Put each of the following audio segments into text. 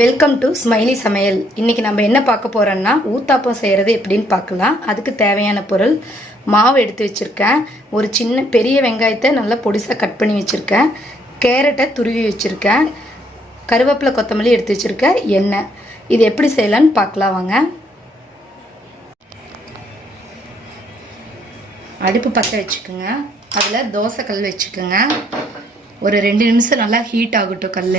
Welcome to smiley சமையல். இன்னைக்கு நம்ம என்ன பார்க்க போறோம்னா ஊத்தாப்பம் செய்கிறது எப்படின்னு பார்க்கலாம். அதுக்கு தேவையான பொருள் மாவு எடுத்து வச்சுருக்கேன். ஒரு சின்ன பெரிய வெங்காயத்தை நல்லா பொடிசாக கட் பண்ணி வச்சுருக்கேன். கேரட்டை துருவி வச்சுருக்கேன். கருவேப்பிலை கொத்தமல்லி எடுத்து வச்சுருக்கேன். எண்ணெய். இது எப்படி செய்யலான்னு பார்க்கலாம் வாங்க. அடுப்பு பற்ற வச்சுக்கோங்க. அதில் தோசை கல் வச்சுக்கோங்க. ஒரு 2 நிமிஷம் நல்லா ஹீட் ஆகட்டும் கல்.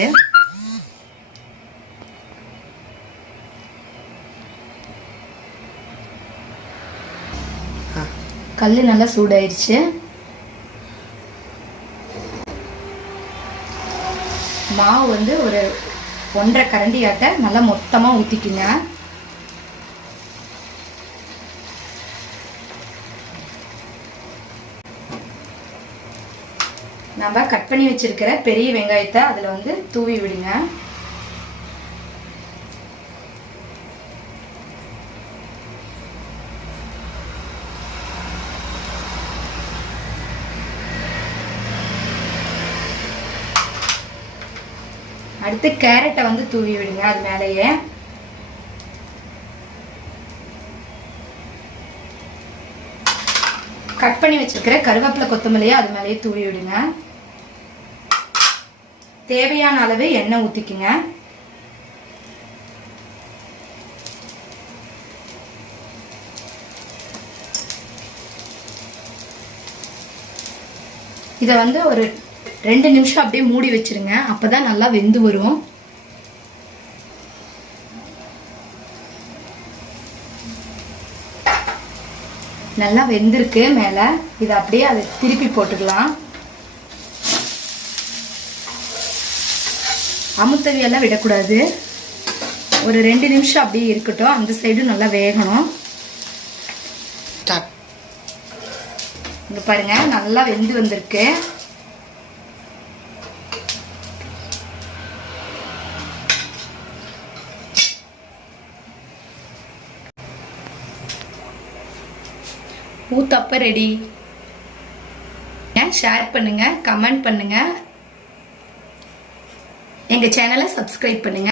கல் நல்லா சூடாயிருச்சு. மாவு வந்து ஒரு 1.5 கரண்டி ஆட்ட நல்லா மொத்தமாக ஊற்றிக்குங்க. நம்ம கட் பண்ணி வச்சிருக்கிற பெரிய வெங்காயத்தை அதில் வந்து தூவி விடுங்க. அடுத்து கேரட்டை வந்து தூவி விடுங்க. அது மேலேயே கட் பண்ணி வச்சிருக்கிற கருவேப்பிலை கொத்தமல்லியை அது மேலேயே தூவி விடுங்க. தேவையான அளவு எண்ணெய் ஊற்றிக்குங்க. இதை வந்து ஒரு 2 நிமிஷம் அப்படியே மூடி வச்சிருங்க. அப்பதான் நல்லா வெந்து வரும். நல்லா வெந்திருக்கு மேல. இதை அப்படியே அதை திருப்பி போட்டுக்கலாம். அமுத்தவியெல்லாம் விடக்கூடாது. ஒரு 2 நிமிஷம் அப்படியே இருக்கட்டும். அந்த சைடு நல்லா வேகணும். இங்க பாருங்க நல்லா வெந்து வந்திருக்கு. ஊத்தாப்பம் ரெடி. ஷேர் பண்ணுங்க, கமெண்ட் பண்ணுங்க, எங்க சேனலை சப்ஸ்கிரைப் பண்ணுங்க.